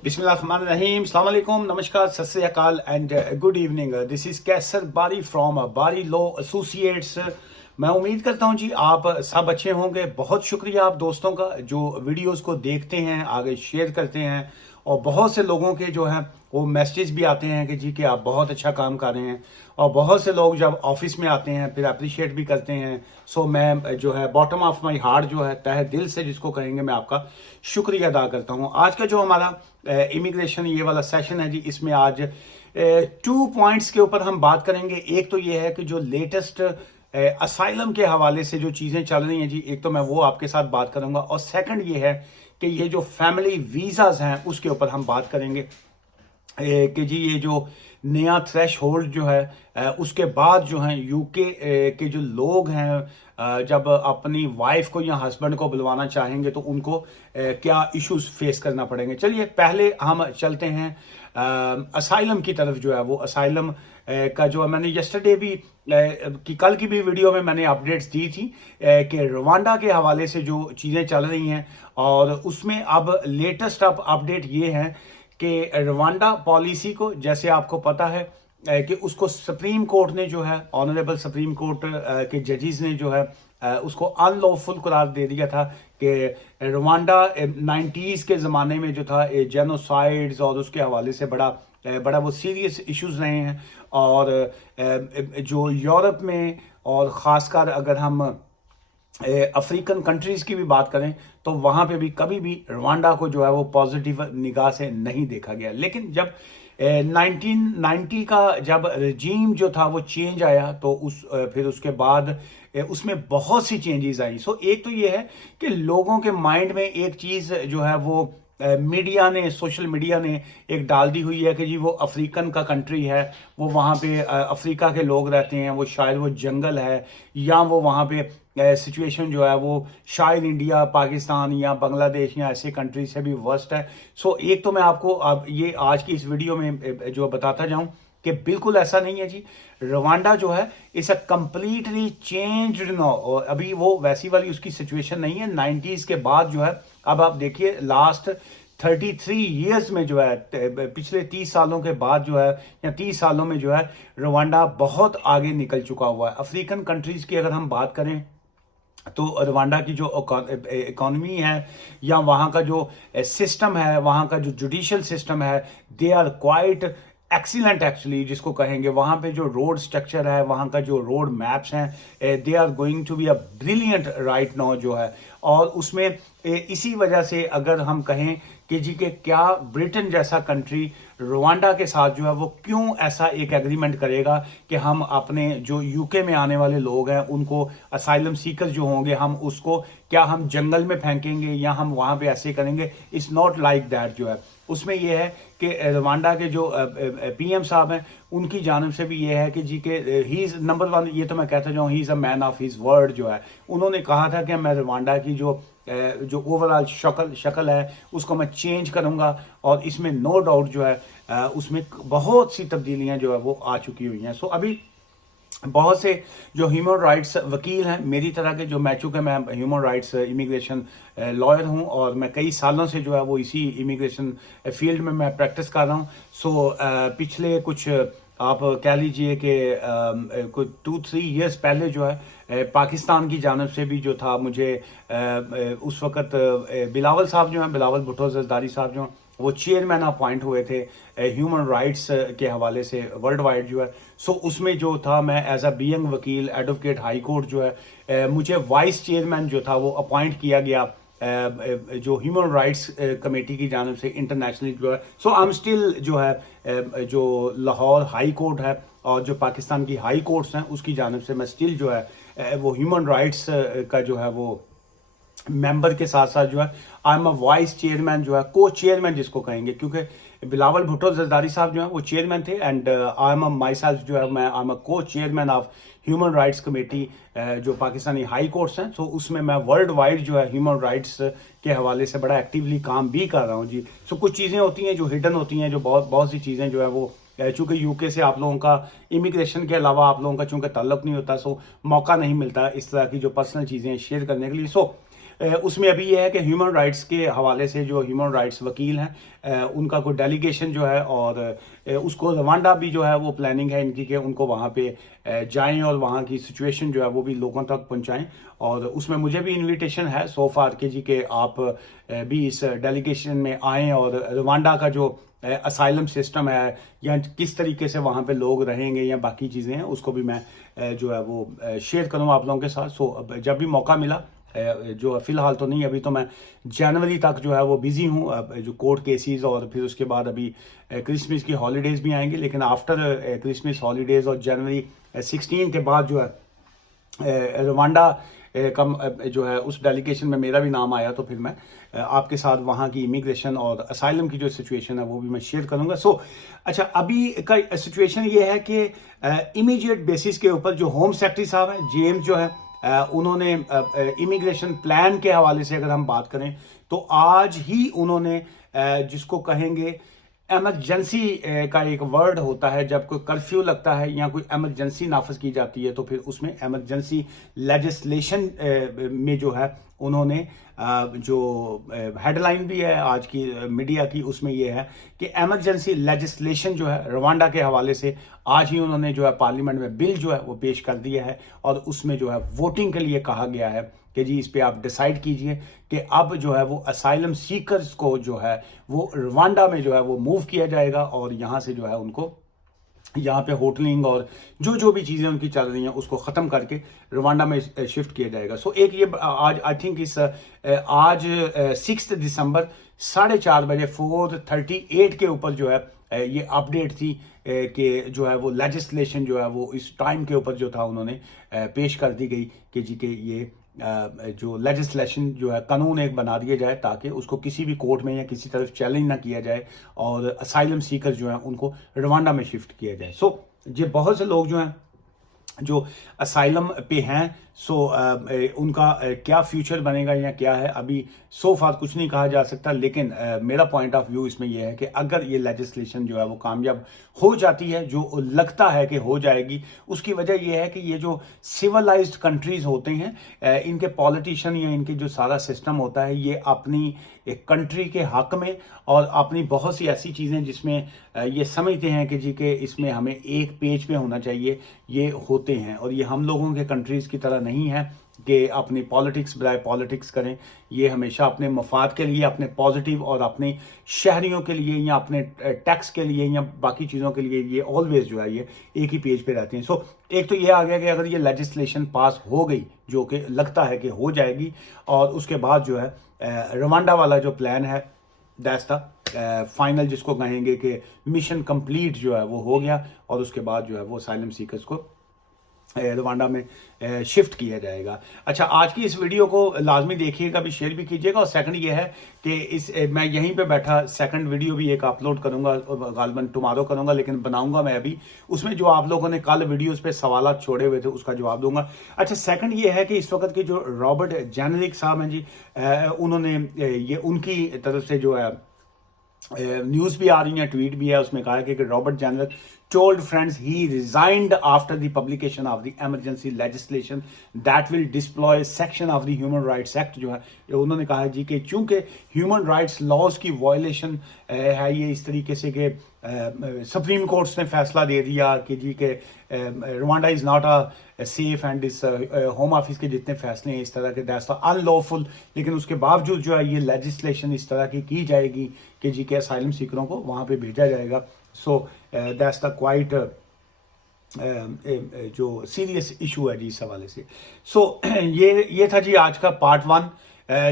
बिस्मिल्लाहिर्रहमानिर्रहीम, अस्सलाम वालेकुम, नमस्कार, सत श्री अकाल and good evening. This is Qaiser Bari from बारी लॉ एसोसिएट्स। मैं उम्मीद करता हूं जी आप सब अच्छे होंगे। बहुत शुक्रिया आप दोस्तों का जो वीडियोस को देखते हैं, आगे शेयर करते हैं, और बहुत से लोगों के जो है वो मैसेज भी आते हैं कि जी कि आप बहुत अच्छा काम कर रहे हैं, और बहुत से लोग जब ऑफिस में आते हैं फिर अप्रिशिएट भी करते हैं। सो मैं जो है बॉटम ऑफ माई हार्ट जो है तहे दिल से जिसको कहेंगे मैं आपका शुक्रिया अदा करता हूं। आज का जो हमारा इमिग्रेशन ये वाला सेशन है जी, इसमें आज 2 पॉइंट्स के ऊपर हम बात करेंगे। एक तो ये है कि जो लेटेस्ट असाइलम के हवाले से जो चीज़ें चल रही हैं जी, एक तो मैं वो आपके साथ बात करूंगा, और सेकंड ये है कि ये जो फैमिली वीज़ाज हैं उसके ऊपर हम बात करेंगे कि जी ये जो नया थ्रेश होल्ड जो है उसके बाद जो है यूके के जो लोग हैं जब अपनी वाइफ को या हस्बैंड को बुलवाना चाहेंगे तो उनको क्या इश्यूज फेस करना पड़ेंगे। चलिए पहले हम चलते हैं असाइलम की तरफ। जो है वो असाइलम का जो है मैंने यस्टरडे भी कल की भी वीडियो में मैंने अपडेट्स दी थी कि रवांडा के हवाले से जो चीज़ें चल रही हैं, और उसमें अब लेटेस्ट अपडेट ये है कि रवांडा पॉलिसी को, जैसे आपको पता है कि उसको सुप्रीम कोर्ट ने जो है, ऑनरेबल सुप्रीम कोर्ट के जजेस ने जो है उसको अनलॉफुल करार दे दिया था कि रवांडा 90s के ज़माने में जो था जेनोसाइड्स और उसके हवाले से बड़ा वो सीरियस इश्यूज रहे हैं। और जो यूरोप में और ख़ासकर अगर हम अफ्रीकन कंट्रीज़ की भी बात करें तो वहाँ पे भी कभी भी रवांडा को जो है वो पॉजिटिव निगाह से नहीं देखा गया। लेकिन जब 1990 का जब रजीम जो था वो चेंज आया तो फिर उसके बाद उसमें बहुत सी चेंजेस आई। सो एक तो ये है कि लोगों के माइंड में एक चीज़ जो है वो मीडिया ने, सोशल मीडिया ने एक डाल दी हुई है कि जी वो अफ्रीकन का कंट्री है, वो वहाँ पे अफ्रीका के लोग रहते हैं, वो शायद वो जंगल है, या वो वहाँ पे सिचुएशन जो है वो शायद इंडिया, पाकिस्तान या बांग्लादेश या ऐसे कंट्री से भी वर्स्ट है। सो एक तो मैं आपको अब ये आज की इस वीडियो में जो बताता जाऊं कि बिल्कुल ऐसा नहीं है जी। रवांडा जो है इस अ कंप्लीटली चेंज्ड नो, अभी वो वैसी वाली उसकी सिचुएशन नहीं है 90s के बाद जो है। अब आप देखिए लास्ट 33 ईयर्स में जो है, पिछले 30 सालों के बाद जो है, या 30 सालों में जो है रवांडा बहुत आगे निकल चुका हुआ है। अफ्रीकन कंट्रीज की अगर हम बात करें तो रवांडा की जो इकोनॉमी है या वहाँ का जो सिस्टम है, वहाँ का जो जुडिशियल सिस्टम है, they are quite excellent actually, जिसको कहेंगे। वहाँ पे जो रोड स्ट्रक्चर है, वहाँ का जो रोड मैप्स हैं, they are going to be a brilliant right now जो है। और उसमें इसी वजह से अगर हम कहें कि जी के क्या ब्रिटेन जैसा कंट्री रवांडा के साथ जो है वो क्यों ऐसा एक एग्रीमेंट करेगा कि हम अपने जो यूके में आने वाले लोग हैं उनको, असाइलम सीकर जो होंगे, हम उसको क्या हम जंगल में फेंकेंगे या हम वहाँ पे ऐसे करेंगे। इट्स नॉट लाइक दैट जो है। उसमें यह है कि रवांडा के जो पीएम साहब हैं उनकी जानब से भी ये है कि जी के ही इज़ नंबर 1, ये तो मैं कहता जाऊँ, he is a man of his word जो है। उन्होंने कहा था कि मैं रवांडा की जो ओवरऑल शक्ल है उसको मैं चेंज करूंगा, और इसमें नो डाउट जो है उसमें बहुत सी तब्दीलियां जो है वो आ चुकी हुई हैं। सो अभी बहुत से जो ह्यूमन राइट्स वकील हैं मेरी तरह के, जो मैं चूँकि मैं ह्यूमन राइट्स इमिग्रेशन लॉयर हूं और मैं कई सालों से जो है वो इसी इमिग्रेशन फील्ड में मैं प्रैक्टिस कर रहा हूं। सो पिछले कुछ आप कह लीजिए कि कुछ 2-3 ईयर्स पहले जो है पाकिस्तान की जानब से भी जो था मुझे उस वक़्त बिलावल साहब जो हैं, बिलावल भुट्टो जरदारी साहब जो हैं, वो चेयरमैन अपॉइंट हुए थे ह्यूमन राइट्स के हवाले से वर्ल्ड वाइड जो है। सो उसमें जो था मैं एज अ बीइंग वकील एडवोकेट हाई कोर्ट जो है मुझे वाइस चेयरमैन जो था वो अपॉइंट किया गया जो ह्यूमन राइट्स कमेटी की जानब से इंटरनेशनली जो है। सो आई एम स्टिल जो है जो लाहौर हाई कोर्ट है और जो पाकिस्तान की हाई कोर्ट्स हैं उसकी जानब से मैं स्टिल जो है वो ह्यूमन राइट्स का जो है वो मेंबर के साथ साथ जो है I am a vice chairman जो है, को चेयरमैन जिसको कहेंगे, क्योंकि बिलावल भुट्टो जरदारी साहब जो है वो चेयरमैन थे, and I am my self जो है मैं आई एम अ को chairman of human rights committee जो पाकिस्तानी हाई कोर्ट्स हैं। सो उसमें मैं वर्ल्ड वाइड जो है ह्यूमन राइट्स के हवाले से बड़ा एक्टिवली काम भी कर रहा हूँ जी। सो कुछ चीज़ें होती हैं जो हिडन होती हैं, जो बहुत सी चीज़ें जो है वो चूँकि यूके से आप लोगों का इमिग्रेशन के अलावा आप लोगों का चूँकि ताल्लुक नहीं होता, सो मौका नहीं मिलता इस तरह की जो पर्सनल चीज़ें शेयर करने के लिए। सो उसमें अभी ये है कि ह्यूमन राइट्स के हवाले से जो ह्यूमन राइट्स वकील हैं उनका कोई डेलीगेशन जो है, और उसको रवांडा भी जो है वो प्लानिंग है इनकी कि उनको वहाँ पे जाएं और वहाँ की सिचुएशन जो है वो भी लोगों तक पहुँचाएं। और उसमें मुझे भी इनविटेशन है सो फार के जी के आप भी इस डेलीगेशन में आएँ, और रवांडा का जो असाइलम सिस्टम है या किस तरीके से वहाँ पे लोग रहेंगे या बाकी चीज़ें हैं उसको भी मैं जो है वो शेयर करूँगा आप लोगों के साथ। सो जब भी मौका मिला, जो फिलहाल तो नहीं, अभी तो मैं जनवरी तक जो है वो बिजी हूँ, जो कोर्ट केसेस, और फिर उसके बाद अभी क्रिसमस की हॉलीडेज भी आएंगी, लेकिन आफ्टर क्रिसमस हॉलीडेज और जनवरी 16 के बाद जो है रवांडा कम जो है उस डेलीगेशन में मेरा भी नाम आया, तो फिर मैं आपके साथ वहाँ की इमिग्रेशन और असाइलम की जो सिचुएशन है वो भी मैं शेयर करूँगा। सो अच्छा, अभी का सिचुएशन ये है कि इमीडिएट बेसिस के ऊपर जो होम सेक्रेटरी साहब हैं जेम्स जो है उन्होंने इमिग्रेशन प्लान के हवाले से अगर हम बात करें तो आज ही उन्होंने जिसको कहेंगे एमरजेंसी का एक वर्ड होता है, जब कोई कर्फ्यू लगता है या कोई एमरजेंसी नाफिज की जाती है तो फिर उसमें एमरजेंसी लेजिस्लेशन में जो है उन्होंने जो हेडलाइन भी है आज की मीडिया की उसमें ये है कि एमरजेंसी लेजिस्लेशन जो है रवांडा के हवाले से आज ही उन्होंने जो है पार्लियामेंट में बिल जो है वो पेश कर दिया है, और उसमें जो है वोटिंग के लिए कहा गया है कि जी इस पे आप डिसाइड कीजिए कि अब जो है वो असाइलम सीकर्स को जो है वो रवांडा में जो है वो मूव किया जाएगा, और यहाँ से जो है उनको यहाँ पे होटलिंग और जो जो भी चीज़ें उनकी चल रही हैं उसको ख़त्म करके रवांडा में शिफ्ट किया जाएगा। सो एक ये आज आई थिंक इस आज 6 दिसंबर 4:30 बजे 4:38 के ऊपर जो है ये अपडेट थी कि जो है वो लेजिस्लेशन जो है वो इस टाइम के ऊपर जो था उन्होंने पेश कर दी गई कि जी के ये जो लेजिस्लेशन जो है कानून एक बना दिया जाए ताकि उसको किसी भी कोर्ट में या किसी तरफ चैलेंज ना किया जाए, और असाइलम सीकर जो है उनको रवांडा में शिफ्ट किया जाए। सो ये बहुत से लोग जो हैं जो असाइलम पे हैं, सो उनका क्या फ्यूचर बनेगा या क्या है अभी सो फार कुछ नहीं कहा जा सकता, लेकिन मेरा पॉइंट ऑफ व्यू इसमें यह है कि अगर ये लेजिस्लेशन जो है वो कामयाब हो जाती है, जो लगता है कि हो जाएगी, उसकी वजह यह है कि ये जो सिविलाइज्ड कंट्रीज होते हैं इनके पॉलिटिशियन या इनके जो सारा सिस्टम होता है ये अपनी एक कंट्री के हक में और अपनी बहुत सी ऐसी चीज़ें जिसमें ये समझते हैं कि जी के इसमें हमें एक पेज पे होना चाहिए, ये होते हैं। और ये हम लोगों के कंट्रीज़ की तरह नहीं है कि अपनी पॉलिटिक्स बजाय पॉलिटिक्स करें, ये हमेशा अपने मफाद के लिए, अपने पॉजिटिव और अपने शहरियों के लिए या अपने टैक्स के लिए या बाकी चीज़ों के लिए ये ऑलवेज जो है ये एक ही पेज पे रहते हैं। सो एक तो ये आ गया कि अगर ये लेजिस्लेशन पास हो गई, जो कि लगता है कि हो जाएगी, और उसके बाद जो है रवांडा वाला जो प्लान है दैट्स द फाइनल, जिसको कहेंगे कि मिशन कंप्लीट जो है वो हो गया, और उसके बाद जो है वो असाइलम सीकर्स को रवांडा में शिफ्ट किया जाएगा। अच्छा, आज की इस वीडियो को लाजमी देखिएगा, भी शेयर भी कीजिएगा, और सेकंड ये है कि इस मैं यहीं पे बैठा सेकंड वीडियो भी एक अपलोड करूंगा, गालबन टुमारो करूंगा, लेकिन बनाऊंगा मैं अभी, उसमें जो आप लोगों ने कल वीडियोस पे सवालात छोड़े हुए थे उसका जवाब दूंगा। अच्छा, सेकंड ये है कि इस वक्त के जो रॉबर्ट जेनरिक साहब हैं जी, उन्होंने ये उनकी तरफ से जो है न्यूज़ भी आ रही है, ट्वीट भी है, उसमें कहा है कि Robert generic told friends he resigned after the publication of the emergency legislation that will deploy section of the Human Rights Act। जो है उन्होंने कहा जी कि चूंकि ह्यूमन राइट्स लॉज की वायलेशन है ये इस तरीके से कि सुप्रीम कोर्ट्स ने फैसला दे दिया कि जी के Rwanda is not a safe, and इस होम ऑफिस के जितने फैसले हैं इस तरह के दैट्स अनलॉफुल, लेकिन उसके बावजूद जो है ये लेजिस्लेशन इस तरह की जाएगी कि जी के असाइलम सीकरों को वहाँ पे भेजा जाएगा। सो दैट्स द क्वाइट जो सीरियस इशू है जी इस हवाले से। सो ये था जी आज का पार्ट 1,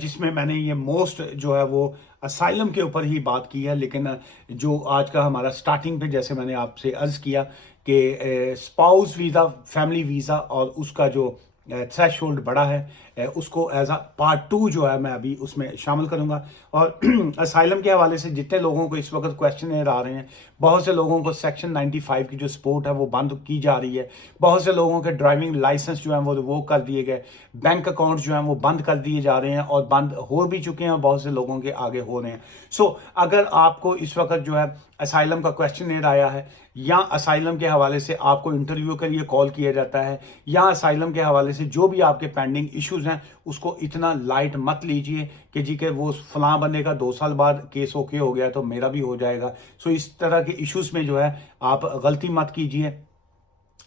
जिसमें मैंने ये मोस्ट जो है वो असाइलम के ऊपर ही बात की है, लेकिन जो आज का हमारा स्टार्टिंग पे जैसे मैंने आपसे अर्ज किया कि स्पाउस वीज़ा, फैमिली वीज़ा और उसका जो थ्रेश होल्ड बड़ा है, उसको एज अ पार्ट 2 जो है मैं अभी उसमें शामिल करूंगा। और असाइलम के हवाले से जितने लोगों को इस वक्त क्वेश्चन आ रहे हैं, बहुत से लोगों को सेक्शन 95 की जो सपोर्ट है वो बंद की जा रही है, बहुत से लोगों के ड्राइविंग लाइसेंस जो है वो रिवोक कर दिए गए, बैंक अकाउंट जो है वो बंद कर दिए जा रहे हैं और बंद हो भी चुके हैं और बहुत से लोगों के आगे हो रहे हैं। सो अगर आपको इस वक्त जो है असाइलम का क्वेश्चन आया है, या असाइलम के हवाले से आपको इंटरव्यू के लिए कॉल किया जाता है, या असाइलम के हवाले से जो भी आपके पेंडिंग इश्यूज इश्यूज हैं उसको इतना लाइट मत लीजिए कि जी के वो फलां बंदे का 2 साल बाद केस ओके हो गया तो मेरा भी हो जाएगा। सो इस तरह के इश्यूज में जो है आप गलती मत कीजिए।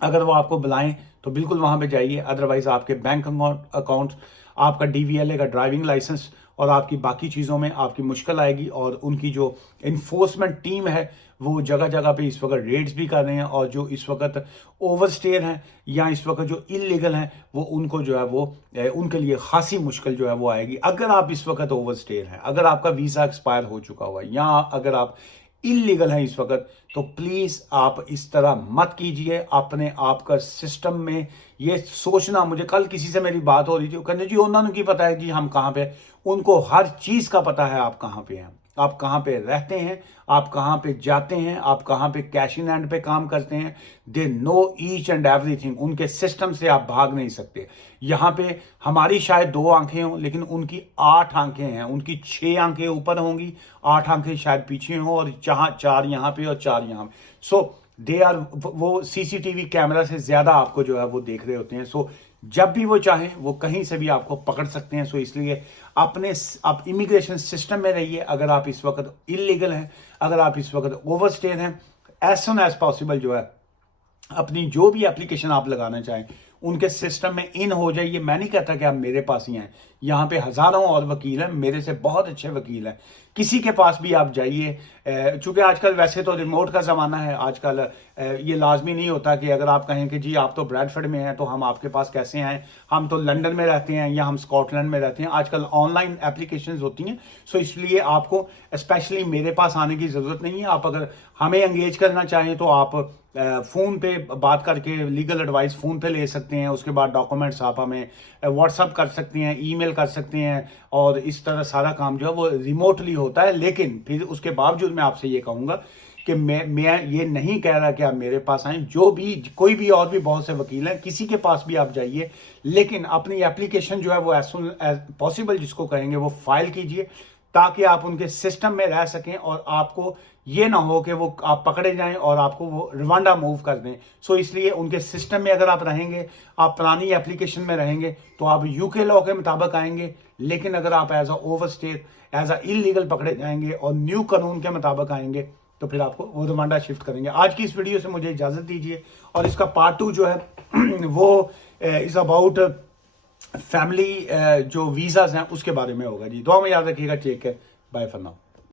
अगर वो आपको बुलाएं तो बिल्कुल वहां पे जाइए, अदरवाइज आपके बैंक अकाउंट, आपका डीवीएलए का ड्राइविंग लाइसेंस और आपकी बाकी चीज़ों में आपकी मुश्किल आएगी। और उनकी जो इन्फोर्समेंट टीम है वो जगह जगह पे इस वक्त रेड्स भी कर रहे हैं, और जो इस वक्त ओवरस्टेयर हैं या इस वक्त जो इलीगल हैं वो उनको जो है वो उनके लिए खासी मुश्किल जो है वो आएगी। अगर आप इस वक्त ओवरस्टेयर हैं, अगर आपका वीज़ा एक्सपायर हो चुका हुआ है या अगर आप इलीगल है इस वक्त, तो प्लीज आप इस तरह मत कीजिए। अपने आप का सिस्टम में ये सोचना, मुझे कल किसी से मेरी बात हो रही थी, वो कहने जी उन्होंने की पता है जी हम कहाँ पे, उनको हर चीज का पता है आप कहाँ पे हैं, आप कहाँ पे रहते हैं, आप कहाँ पे जाते हैं, आप कहाँ पे कैश इन हैंड पे काम करते हैं। They know each and everything. उनके सिस्टम से आप भाग नहीं सकते। यहाँ पे हमारी शायद 2 आंखें हों लेकिन उनकी 8 आंखें हैं, उनकी 6 आंखें ऊपर होंगी, 8 आंखें शायद पीछे हों, और 4 यहाँ पे और 4 यहाँ पे। सो दे आर, वो सीसीटीवी कैमरा से ज्यादा आपको जो है वो देख रहे होते हैं। सो जब भी वो चाहें वो कहीं से भी आपको पकड़ सकते हैं। सो इसलिए आप इमिग्रेशन सिस्टम में रहिए। अगर आप इस वक्त इलीगल हैं, अगर आप इस वक्त ओवरस्टेयर हैं, एज सुन एज पॉसिबल जो है अपनी जो भी एप्लीकेशन आप लगाना चाहें उनके सिस्टम में इन हो जाइए। मैं नहीं कहता कि आप मेरे पास ही हैं, यहाँ पे हजारों और वकील हैं, मेरे से बहुत अच्छे वकील हैं, किसी के पास भी आप जाइए। चूंकि आजकल वैसे तो रिमोट का ज़माना है, आजकल ये लाजमी नहीं होता कि अगर आप कहें कि जी आप तो ब्रैडफर्ड में हैं तो हम आपके पास कैसे आएँ, हम तो लंदन में रहते हैं या हम स्कॉटलैंड में रहते हैं। आजकल ऑनलाइन एप्लीकेशंस होती हैं। सो इसलिए आपको स्पेशली मेरे पास आने की ज़रूरत नहीं है। आप अगर हमें एंगेज करना चाहें तो आप फ़ोन पे बात करके लीगल एडवाइस फ़ोन पे ले सकते हैं। उसके बाद डॉक्यूमेंट्स आप हमें व्हाट्सअप कर सकते हैं, ईमेल कर सकते हैं, और इस तरह सारा काम जो है वो रिमोटली होता है। लेकिन फिर उसके बावजूद मैं आपसे ये कहूँगा कि मैं ये नहीं कह रहा कि आप मेरे पास आएँ। जो भी कोई भी और भी बहुत से वकील हैं, किसी के पास भी आप जाइए, लेकिन अपनी एप्लीकेशन जो है वो एज सुन एज पॉसिबल जिसको कहेंगे वो फाइल कीजिए, ताकि आप उनके सिस्टम में रह सकें और आपको ये ना हो कि वो आप पकड़े जाएं और आपको वो रवांडा मूव कर दें। सो इसलिए उनके सिस्टम में अगर आप रहेंगे, आप पुरानी एप्लीकेशन में रहेंगे तो आप यूके लॉ के मुताबिक आएंगे। लेकिन अगर आप as a overstayer, as a illegal पकड़े जाएंगे और न्यू कानून के मुताबिक आएंगे तो फिर आपको वो रवांडा शिफ्ट करेंगे। आज की इस वीडियो से मुझे इजाजत दीजिए, और इसका पार्ट 2 जो है वो इज अबाउट फैमिली जो वीज़ाज हैं उसके बारे में होगा जी। दुआ में याद रखिएगा। Take care, bye for now.